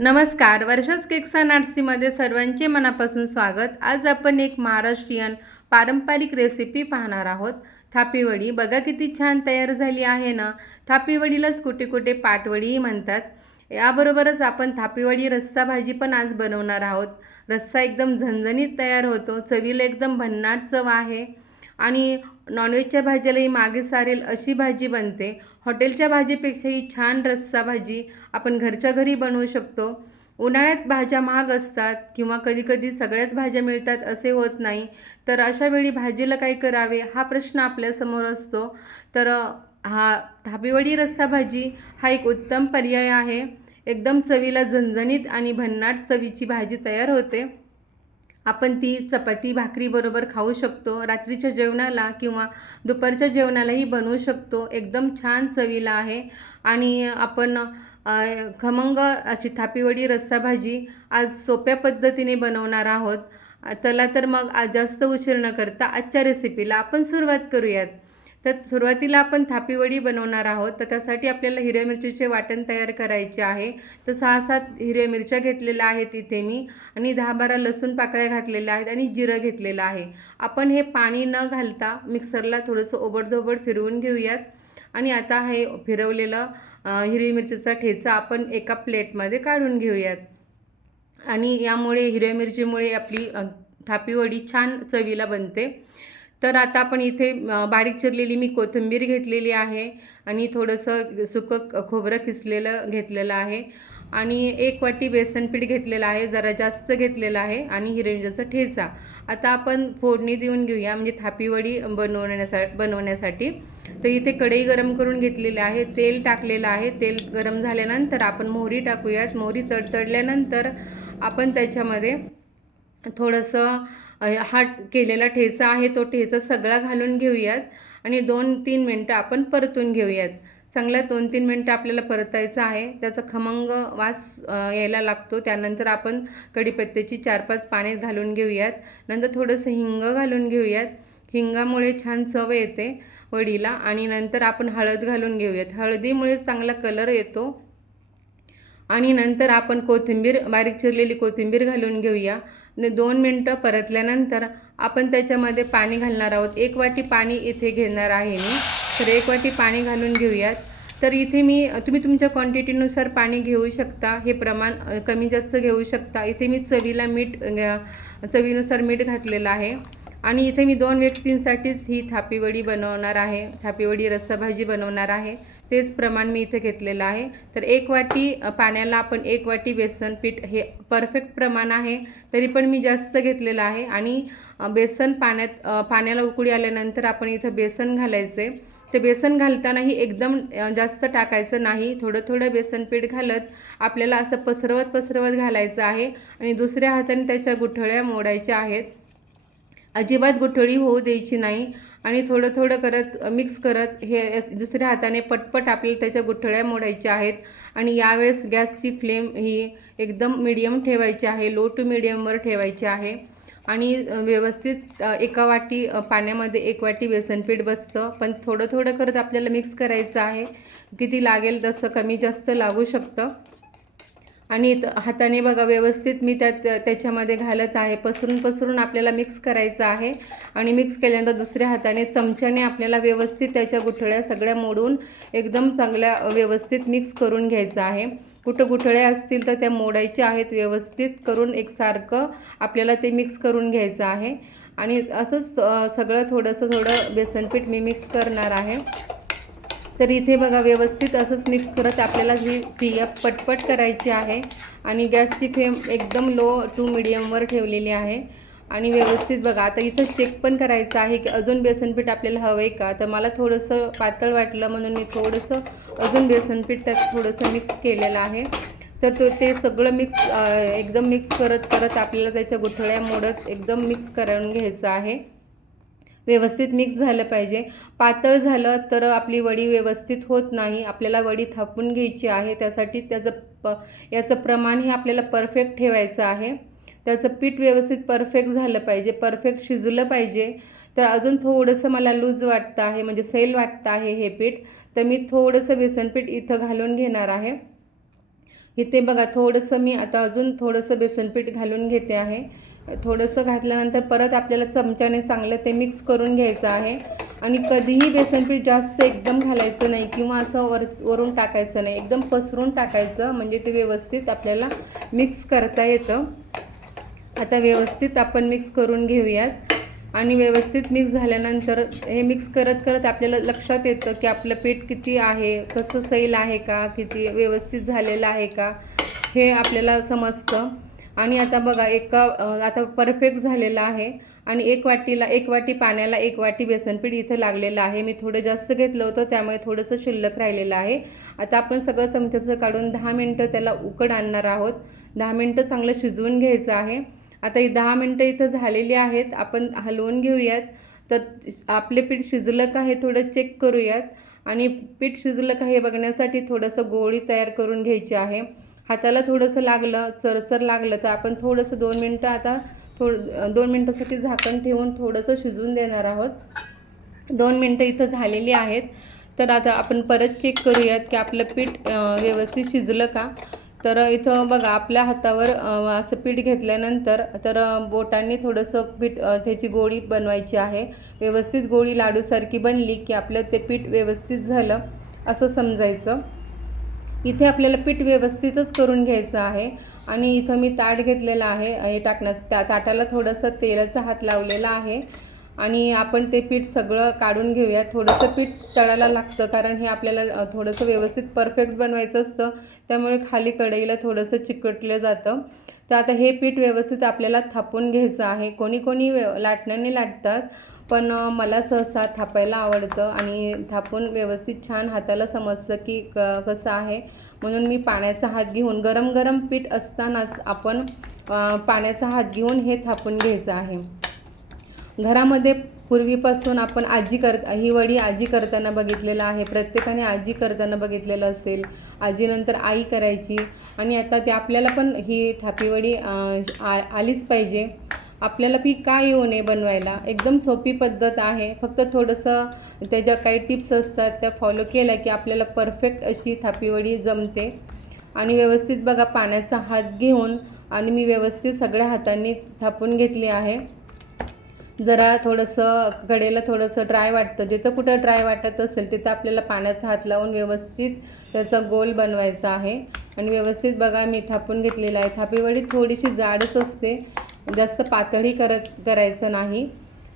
नमस्कार, वर्षाच cakes and आर्ट्समध्ये सर्वांचे मनापासून स्वागत। आज आपण एक महाराष्ट्रीयन पारंपरिक रेसिपी पाहणार आहोत। थापी वडी बघा किती छान तयार झाली आहे ना। थापी वडीलाच कुठे कुठे पाटवडीही म्हणतात। याबरोबरच आपण थापी वडी रस्सा भाजी पण आज बनवणार आहोत। रस्सा एकदम झणझणीत तयार होतो, चवीला एकदम भन्नाट चव आहे आणि नॉनव्हेजच्या भाजीलाही मागे सारेल अशी भाजी बनते। हॉटेलच्या भाजीपेक्षाही छान रस्सा भाजी आपण घरच्या घरी बनवू शकतो। उन्हाळ्यात भाज्या महाग असतात किंवा कधीकधी सगळ्याच भाज्या मिळतात असे होत नाही, तर अशा वेळी भाजीला काय करावे हा प्रश्न आपल्यासमोर असतो। तर हा थापीवडी रस्सा भाजी हा एक उत्तम पर्याय आहे। एकदम चवीला झणझणीत आणि भन्नाट चवीची भाजी तयार होते। आपण ती चपाती भाकरी बरोबर खाऊ शकतो, रात्रीच्या जेवणाला किंवा दुपारच्या जेवणालाही बनवू शकतो। एकदम छान चवीला आहे आणि आपण खमंग अशी थापीवडी रस्सा भाजी आज सोप्या पद्धतीने बनवणार आहोत। चला तर मग आज जास्त उशीर न करता आजच्या रेसिपीला आपण सुरुवात करूयात। तर सुरुवातीला आपण थापीवडी बनवणार आहोत, तर त्यासाठी आपल्याला हिरव्या मिरचीचे वाटण तयार करायचे आहे। तर 6-7 हिरव्या मिरच्या घेतलेल्या आहेत इथे मी आणि 10-12 लसूण पाकळ्या घातलेल्या आहेत आणि जिरं घेतलेलं आहे। आपण हे पाणी न घालता मिक्सरला थोडंसं ओबडधोबड फिरवून घेऊयात आणि आता हे फिरवलेलं हिरवी मिरचीचा ठेचा आपण एका प्लेटमध्ये काढून घेऊयात आणि यामुळे हिरव्या मिरचीमुळे आपली थापीवडी छान चवीला बनते। तर आता आपण इथे बारीक चिरलेली मी कोथिंबीर घेतलेली आहे आणि थोडंसं सुकं खोबरं किसलेलं घेतलेलं आहे आणि 1 वाटी बेसन पीठ घेतलेलं आहे, जरा जास्त घेतलेलं आहे आणि हिरव्या मिरचीचा ठेचा। आता आपण फोडणी देऊन घेऊया म्हणजे थापीवडी बनवण्यासाठी। तर इथे कढई गरम करून घेतलेली आहे, तेल टाकलेलं आहे। तेल गरम झाल्यानंतर आपण मोहरी टाकूयात। मोहरी तडतडल्यानंतर आपण त्याच्यामध्ये थोडंसं हा केलेला ठेचा आहे तो ठेचा सगळा घालून घेऊयात आणि 2-3 मिनटं आपण परतून घेऊयात। चांगला 2-3 मिनटं आपल्याला परतायचं आहे, त्याचा खमंग वास यायला लागतो। त्यानंतर आपण कढीपत्त्याची 4-5 पाने घालून घेऊयात। नंतर थोडंसं हिंग घालून घेऊयात, हिंगामुळे छान चव येते वडीला। आणि नंतर आपण हळद घालून घेऊयात, हळदीमुळे चांगला कलर येतो। आणि नंतर आपण कोथिंबीर बारीक चिरलेली कोथिंबीर घालून घेऊया। 2 मिनटं परतल्यानंतर आपण त्याच्यामध्ये पाणी घालणार आहोत। 1 वाटी पाणी इथे घेणार आहे मी, तर 1 वाटी पाणी घालून घेऊयात। तर इथे तुम्ही तुमच्या क्वांटिटीनुसार पाणी घेऊ शकता, हे प्रमाण कमी जास्त घेऊ शकता। इथे मी चवीनुसार मीठ घातलेलं आहे आणि इथे मी 2 व्यक्तींसाठीच ही थापीवडी बनवणार आहे, थापीवडी रस्सा भाजी बनवणार आहे, तेच प्रमाण मी इथे घेतलेलं आहे। तर 1 वाटी पाण्याला आपण 1 वाटी बेसन पीठ हे परफेक्ट प्रमाण आहे, तरी पण मी जास्त घेतलेलं आहे। आणि बेसन पाण्याला उकळी आल्यानंतर आपण इथं बेसन घालायचे। ते बेसन घालतानाही एकदम जास्त टाकायचं नाही, थोडं थोडं बेसन पीठ घालत आपल्याला असं पसरवत घालायचं आहे आणि दुसऱ्या हाताने त्याच्या गुठळ्या मोडायच्या आहेत। अजिबात गुठळी होऊ द्यायची नाही आणि थोडं थोडं करत मिक्स करत हे दुसऱ्या हाताने पटपट आपल्याला त्याच्या गुठळ्या मोडायच्या आहेत। आणि यावेळेस गॅसची फ्लेम ही एकदम मीडियम ठेवायची आहे, लो टू मीडियमवर ठेवायची आहे। आणि व्यवस्थित 1 वाटी पाण्यामध्ये 1 वाटी बेसनपीठ बसतं, पण थोडं थोडं करत आपल्याला मिक्स करायचं आहे। किती लागेल तसं कमी जास्त लागू शकतं। आणि हाताने बघा व्यवस्थित मी त्याच्यामध्ये घालत आहे, पसरून आपल्याला मिक्स करायचं आहे। आणि मिक्स केल्यानंतर दुसऱ्या हाताने चमच्याने आपल्याला व्यवस्थित त्याच्या गुठळ्या सगळ्या मोडून एकदम चांगल्या व्यवस्थित मिक्स करून घ्यायचं आहे। कुठं गुठळ्या असतील तर त्या मोडायच्या आहेत, व्यवस्थित करून एकसारखं आपल्याला ते मिक्स करून घ्यायचं आहे। आणि असंच सगळं थोडं बेसनपीठ मी मिक्स करणार आहे। तर इथे बघा व्यवस्थित असंच मिक्स करत आपल्याला ही क्रिया पटपट करायची आहे आणि गॅसची फ्लेम एकदम लो टू मीडियमवर ठेवलेली आहे। आणि व्यवस्थित बघा आता इथं चेक पण करायचं आहे की अजून बेसनपीठ आपल्याला हवं आहे का। तर मला थोडंसं पातळ वाटलं म्हणून मी थोडंसं अजून बेसनपीठ त्यात थोडंसं मिक्स केलेलं आहे। तर ते सगळं एकदम मिक्स करत आपल्याला त्याच्या गुठळ्या मोडत एकदम मिक्स करून घ्यायचं आहे। व्यवस्थित मिक्स झालं पाहिजे, पातळ झालं तर आपली वडी व्यवस्थित होत नाही। आपल्याला वडी थापून घ्यायची आहे, त्यासाठी याचं प्रमाण हे आपल्याला परफेक्ट ठेवायचं आहे। त्याचं पीठ व्यवस्थित परफेक्ट झालं पाहिजे, परफेक्ट शिजलं पाहिजे। तर अजून थोडंसं मला लूज वाटतं आहे, म्हणजे सैल वाटतं आहे हे पीठ, तर मी थोडंसं बेसनपीठ इथं घालून घेणार आहे। इथे बघा थोडंसं मी आता अजून थोडंसं बेसनपीठ घालून घेते आहे. थोडंसं घातल्यानंतर परत आपल्याला चमच्याने चांगलं ते मिक्स करून घ्यायचं आहे. आणि कधीही बेसनपीठ जास्त एकदम घालायचं नाही किंवा असं वरून टाकायचं नाही, एकदम पसरून टाकायचं, म्हणजे ते व्यवस्थित आपल्याला मिक्स करता येतं. आता व्यवस्थित आपण मिक्स करून घेऊयात. आणि व्यवस्थित मिक्स झाल्यानंतर हे मिक्स करत करत आपल्याला लक्षात येतं की आपलं पीठ किती आहे, कसं सैल आहे का, किती व्यवस्थित झालेलं आहे का, हे आपल्याला समजतं. आणि आता बघा आता परफेक्ट झालेलं आहे. आणि एक वाटी पाण्याला 1 वाटी बेसनपीठ इथं लागलेलं आहे. मी थोडं जास्त घेतलं होतं, त्यामुळे थोडंसं शिल्लक राहिलेलं आहे. आता आपण सगळं चमच्याचं काढून 10 मिनटं त्याला उकड आणणार आहोत. 10 मिनटं चांगलं शिजवून घ्यायचं आहे. आता ही 10 मिनटं इथं झालेली आहेत. आपण हलवून घेऊयात. तर आपले पीठ शिजलं का हे थोडं चेक करूयात. आणि पीठ शिजलं का हे बघण्यासाठी थोडंसं गोळी तयार करून घ्यायची आहे. हाताला थोडंसं लागलं, चरचर लागलं तर आपण थोडंसं 2 मिनटं आता 2 मिनटासाठी झाकण ठेवून थोडंसं शिजवून देणार आहोत. 2 मिनटं इथं झालेली आहेत. तर आता आपण परत चेक करूयात की आपलं पीठ व्यवस्थित शिजलं का. तर इथं बघा आपल्या हातावर असं पीठ घेतल्यानंतर तर बोटांनी थोडंसं पीठ त्याची गोळी बनवायची आहे. व्यवस्थित गोळी लाडूसारखी बनली की आपलं ते पीठ व्यवस्थित झालं असं समजायचं. इथे आपल्याला पीठ व्यवस्थितच करून घ्यायचं आहे. आणि इथं मी ताट घेतलेलं आहे, हे त्या ताटाला थोडंसं तेलाचा हात लावलेला आहे. आणि आपण ते पीठ सगळं काढून घेऊया. थोडंसं पीठ तळायला लागतं, कारण हे आपल्याला थोडंसं व्यवस्थित परफेक्ट बनवायचं असतं, त्यामुळे खाली कढईला थोडंसं चिकटलं जातं. तर आता हे पीठ व्यवस्थित आपल्याला थापून घ्यायचं आहे. कोणी कोणी लाटण्याने लाटतात, पण मला सहसा थापायला आवडतं. आणि थापून व्यवस्थित छान हाताला समजतं की कसं आहे. म्हणून मी पाण्याचा हात घेऊन गरम गरम पीठ असतानाच आपण पाण्याचा हात घेऊन हे थापून घ्यायचं आहे. घरामध्ये पूर्वीपासून आपण ही वडी आजी करताना बघितलेलं आहे. प्रत्येकाने आजी करताना बघितलेलं असेल. आजीनंतर आई करायची. आणि आता ते आपल्याला पण ही थापीवडी आलीच पाहिजे. आपल्याला पी काय येऊ नये बनवायला. एकदम सोपी पद्धत आहे. फक्त थोडंसं त्याच्या काही टिप्स असतात त्या फॉलो केल्या की आपल्याला परफेक्ट अशी थापीवडी जमते. आणि व्यवस्थित बघा पाण्याचा हात घेऊन आणि मी व्यवस्थित सगळ्या हातांनी थापून घेतली आहे. जरा थोडंसं कडेला थोडंसं ड्राय वाटतं, जिथं कुठं ड्राय वाटत असेल तिथं आपल्याला पाण्याचा हात लावून व्यवस्थित त्याचा गोल बनवायचा आहे. आणि व्यवस्थित बघा मी थापून घेतलेला आहे. थापीवडी थोडीशी जाडच असते, जास्त पातळी करायचं नाही.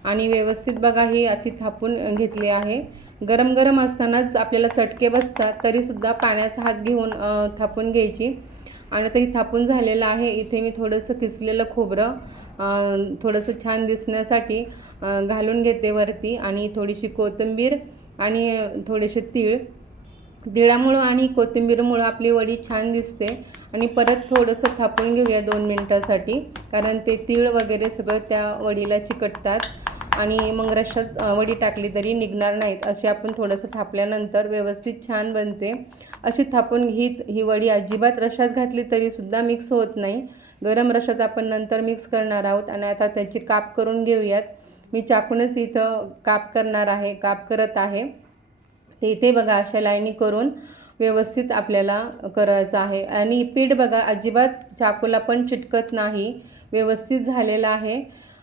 आणि व्यवस्थित बघा ही अशी थापून घेतली आहे. गरम गरम असतानाच आपल्याला चटके बसतात, तरीसुद्धा पाण्याचा हात घेऊन थापून घ्यायची. आणि आता ही थापून झालेलं आहे. इथे मी थोडंसं किसलेलं खोबरं थोडंसं छान दिसण्यासाठी घालून घेते वरती. आणि थोडीशी कोथिंबीर आणि थोडेसे तिळामुळं आणि कोथिंबीरमुळं आपली वडी छान दिसते. आणि परत थोडंसं थापून घेऊया 2 मिनटासाठी, कारण ते तीळ वगैरे सगळं त्या वडीला चिकटतात. आणि मग रश्शात वडी टाकली तरी निघणार नाहीत. अशी आपण थोडंसं थापल्यानंतर व्यवस्थित छान बनते. अशी थापून ही वडी अजिबात रश्शात घातली तरीसुद्धा मिक्स होत नाही. गरम रश्शात आपण नंतर मिक्स करणार आहोत. आणि आता त्याची काप करून घेऊयात. मी चाकूनच इथं काप करत आहे. ते इथे बघा अशा लाईनी करून व्यवस्थित आपल्याला करायचं आहे. आणि पीठ बघा अजिबात चाकूला पण चिटकत नाही, व्यवस्थित झालेलं आहे.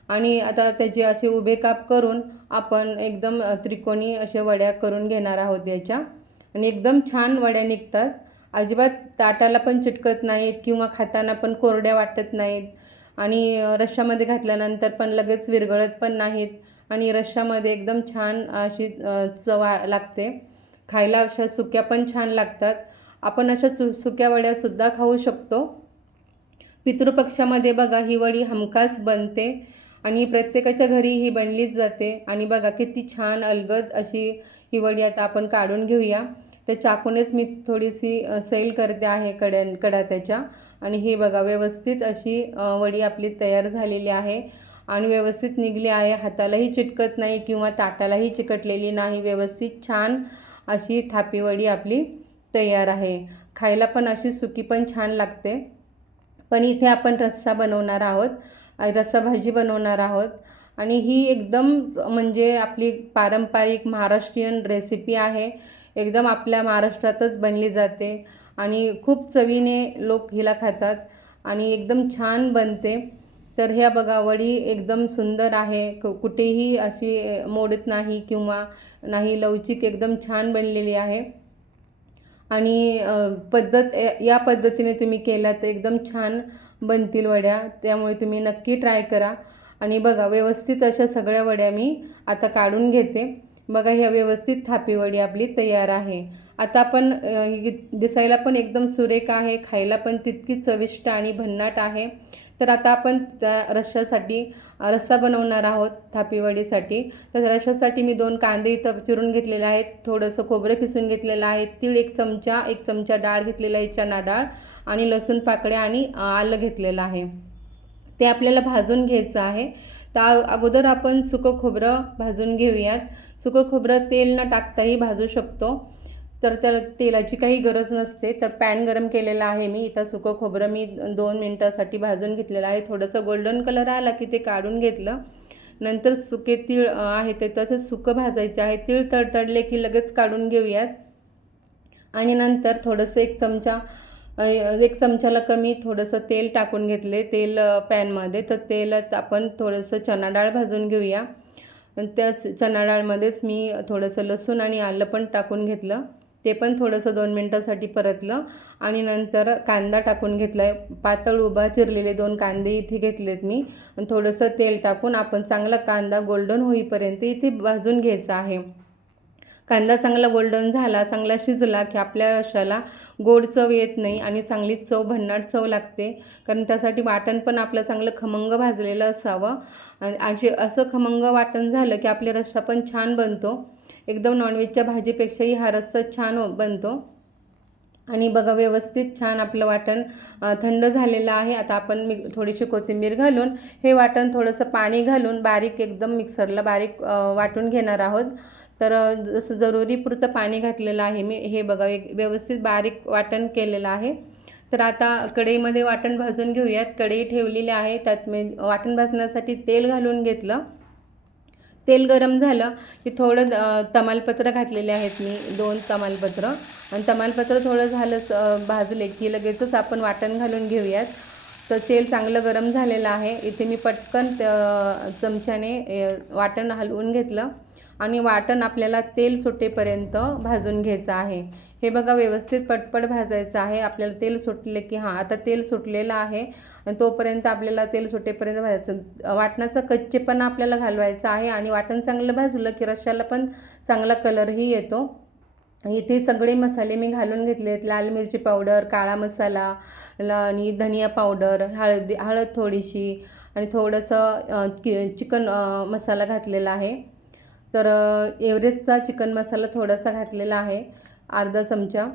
आणि आता त्याचे असे उभे काप करून आपण एकदम त्रिकोणी अशा वड्या करून घेणार आहोत याच्या. आणि एकदम छान वड्या निघतात. अजिबात ताटाला पण चिटकत नाहीत किंवा खाताना पण कोरड्या वाटत नाहीत. आणि रश्श्यामध्ये घातल्यानंतर पण लगेच विरघळत पण नाहीत. आणि रश्श्यामध्ये एकदम छान अशी चव लागते. खायला अशा सुक्या पण छान लागतात. आपण अशा सुक्या वड्यासुद्धा खाऊ शकतो. पितृपक्षामध्ये बघा ही वडी हमखास बनते. आणि प्रत्येकाच्या घरी ही बनलीच जाते. आणि बघा किती छान अलगद अशी ही वडी आता आपण काढून घेऊया. तर चाकूनेच मी थोडीशी सैल करते आहे कडा त्याच्या. आणि हे बघा व्यवस्थित अशी वडी आपली तयार झालेली आहे. आणि व्यवस्थित निघली आहे. हातालाही चिटकत नाही किंवा ताटालाही चिकटलेली नाही. व्यवस्थित छान अशी थापीवडी आपली तयार आहे. खायला पण अशी सुकी पण छान लागते. पण इथे आपण रस्सा बनवणार आहोत, रस्सा भाजी बनवणार आहोत. आणि ही एकदम म्हणजे आपली पारंपरिक महाराष्ट्रीयन रेसिपी आहे. एकदम आपल्या महाराष्ट्रातच बनली जाते. आणि खूप चवीने लोक हिला खातात आणि एकदम छान बनते। तर ह्या बघा वडी एकदम सुंदर आहे, कुठेही अशी मोडत नाही किंवा नाही, लवचिक एकदम छान बनलेली आहे। आणि या पद्धतीने तुम्ही केला तर एकदम छान बनतील वड्या, त्यामुळे तुम्ही नक्की ट्राय करा। आणि बघा व्यवस्थित अशा सगळ्या वड्या मी आता काढून घेते। बघा ह्या व्यवस्थित थापी वडी आपली तयार आहे। आता आपण दिसायला पण एकदम सुरेख आहे, खायला पण तितकीच चविष्ट आणि भन्नाट आहे। तर आता आपण त्या रस्सा बनवणार आहोत थापी वडीसाठी। तर रश्श्यासाठी मी 2 कांदे इथं चिरून घेतलेले आहेत, थोडंसं खोबरं किसून घेतलेलं आहे, तीळ 1 चमचा डाळ घेतलेला आहे, चणा डाळ आणि लसूण पाकळ्या आणि आलं घेतलेलं आहे। ते आपल्याला भाजून घ्यायचं आहे। तर अगोदर आपण सुकं खोबरं भाजून घेऊयात। सुकं खोबरं तेल न टाकताही भाजू शकतो, तर त्याला तेलाची काही गरज नसते। तर पॅन गरम केलेला आहे मी, इथं सुकं खोबरं मी 2 मिनिटासाठी भाजून घेतलेलं आहे। थोडंसं गोल्डन कलर आला की ते काढून घेतलं। नंतर सुके तीळ आहे ते तसेच सुकं भाजायचे आहे। तीळ तडतडले की लगेच काढून घेऊयात। आणि नंतर थोडंसं 1 चमचाला कमी थोडंसं तेल टाकून घेतले पॅनमध्ये। तर तेलात आपण थोडंसं चणा डाळ भाजून घेऊया। त्याच चणा डाळमध्येच मी थोडंसं लसूण आणि आलं पण टाकून घेतलं, ते पण थोडंसं 2 मिनिटासाठी परतलं। आणि नंतर कांदा टाकून घेतला आहे, पातळ उभा चिरलेले 2 कांदे इथे घेतलेत मी। आणि थोडंसं तेल टाकून आपण चांगला कांदा गोल्डन होईपर्यंत इथे भाजून घ्यायचा आहे। कांदा चांगला गोल्डन झाला, चांगला शिजला की आपल्या रश्श्याला गोड चव येत नाही आणि चांगली चव, भन्नाट चव लागते। कारण त्यासाठी वाटण पण आपलं चांगलं खमंग भाजलेलं असावं। आणि असं खमंग वाटण झालं की आपले रस्सा पण छान बनतो, एकदम नॉनव्हेजच्या भाजीपेक्षाही हा रस्सा छान बनतो। आणि बघा व्यवस्थित छान आपलं वाटण थंड झालेलं आहे। आता आपण थोडीशी कोथिंबीर घालून हे वाटण थोडंसं पाणी घालून एकदम मिक्सरला बारीक वाटून घेणार आहोत। तर जसं जरुरीपुरतं पाणी घातलेलं आहे मी, हे बघा व्यवस्थित बारीक वाटण केलेलं आहे। तर आता कढईमध्ये वाटण भाजून घेऊयात। कढई ठेवलेली आहे, त्यात मी वाटण भाजण्यासाठी तेल घालून घेतलं। तेल गरम झालं की थोडं तमालपत्र घातलेले आहेत मी, 2 तमालपत्र। आणि तमालपत्र थोडं भाजले की लगेचच आपण वाटण घालून घेऊयात। तर तेल चांगलं गरम झालेलं आहे, इथे मी पटकन चमच्याने वाटण हलवून घेतलं आणि वाटण आपल्याला तेल सुटेपर्यंत भाजून घ्यायचं आहे। हे बघा व्यवस्थित पटपट भाजायचं आहे आपल्याला। तेल सुटले की आता तेल सुटलेलं आहे आणि तोपर्यंत आपल्याला तेल सुटेपर्यंत भाजायचं। वाटणाचा कच्चेपणा आपल्याला घालवायचा आहे आणि वाटण चांगलं भाजलं की रश्श्याला पण चांगला कलरही येतो। इथे सगळे मसाले मी घालून घेतले आहेत, लाल मिरची पावडर, काळा मसाला आणि धनिया पावडर, हळद थोडीशी आणि थोडंसं चिकन मसाला घातलेला आहे। तर एव्हरेस्टचा चिकन मसाला थोडासा घातलेला आहे, अर्धा चमचा।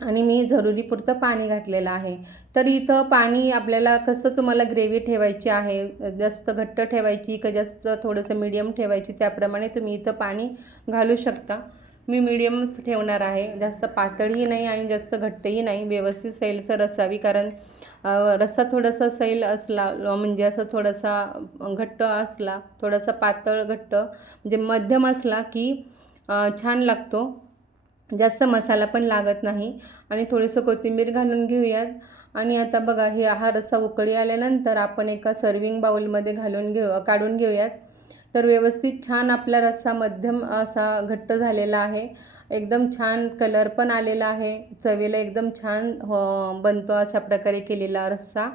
आणि मी जरुरीपुरतं पाणी घातलेलं आहे। तर इथं पाणी आपल्याला कसं तुम्हाला ग्रेव्ही ठेवायची आहे, जास्त घट्ट ठेवायची का जास्त थोडंसं मीडियम ठेवायची, त्याप्रमाणे तुम्ही इथं पाणी घालू शकता। मी मीडियमच ठेवणार आहे, जास्त पातळही नाही आणि जास्त घट्टही नाही, व्यवस्थित सैलसर असावी। कारण रस्सा थोडासा सैल असला म्हणजे असं थोडासा घट्ट असला, थोडासा पातळ घट्ट म्हणजे मध्यम असला की छान लागतो, जास्त मसाला पण लागत नाही। आणि थोडंसं कोथिंबीर घालून घेऊयात। आणि आता बघा हा रस्सा उकळी आल्यानंतर आपण एका सर्विंग बाउलमध्ये काढून घेऊयात। तर व्यवस्थित छान आपला रस्सा मध्यम असा घट्ट झालेला आहे, एकदम छान कलर पण आलेला आहे, चवीला एकदम छान बनतो अशा प्रकारे केलेला रस्सा।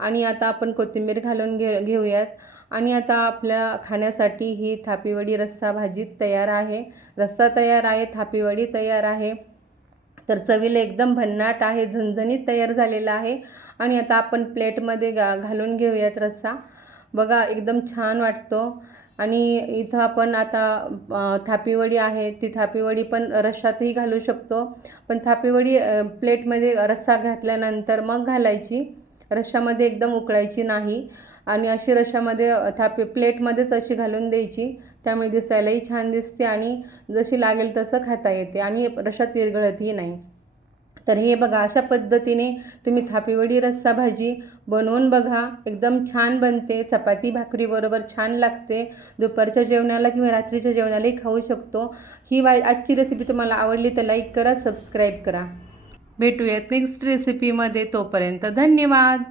आणि आता आपण कोथिंबीर घालून घेऊयात। आणि आता आपल्या खाण्यासाठी ही थापीवडी रस्सा भाजी तयार आहे, रस्सा तयार आहे, थापीवडी तयार आहे। तर चवीला एकदम भन्नाट आहे, झणझणीत तयार झालेला आहे। आणि आता आपण प्लेटमध्ये घालून घेऊयात रस्सा, बघा एकदम छान वाटतो। आणि इथं आपण आता थापीवडी आहे, ती थापीवडी पण रश्श्यातही घालू शकतो, पण थापीवडी प्लेटमध्ये रस्सा घातल्यानंतर मग घालायची, रश्श्यामध्ये एकदम उकळायची नाही। आणि अशी रश्श्यामध्ये प्लेटमध्येच अशी घालून द्यायची, त्यामुळे दिसायलाही छान दिसते आणि जशी लागेल तसं खाता येते आणि रश्श्यात विरघळतही नाही। तर हे बघा अशा पद्धतीने तुम्ही थापीवडी रस्सा भाजी बनवून बघा, एकदम छान बनते, चपाती भाकरीबरोबर छान लागते, दुपारच्या जेवणाला किंवा रात्रीच्या जेवणालाही खाऊ शकतो। ही आजची रेसिपी तुम्हाला आवडली तर लाईक करा, सबस्क्राईब करा। भेटूयात नेक्स्ट रेसिपीमध्ये. तोपर्यंत धन्यवाद.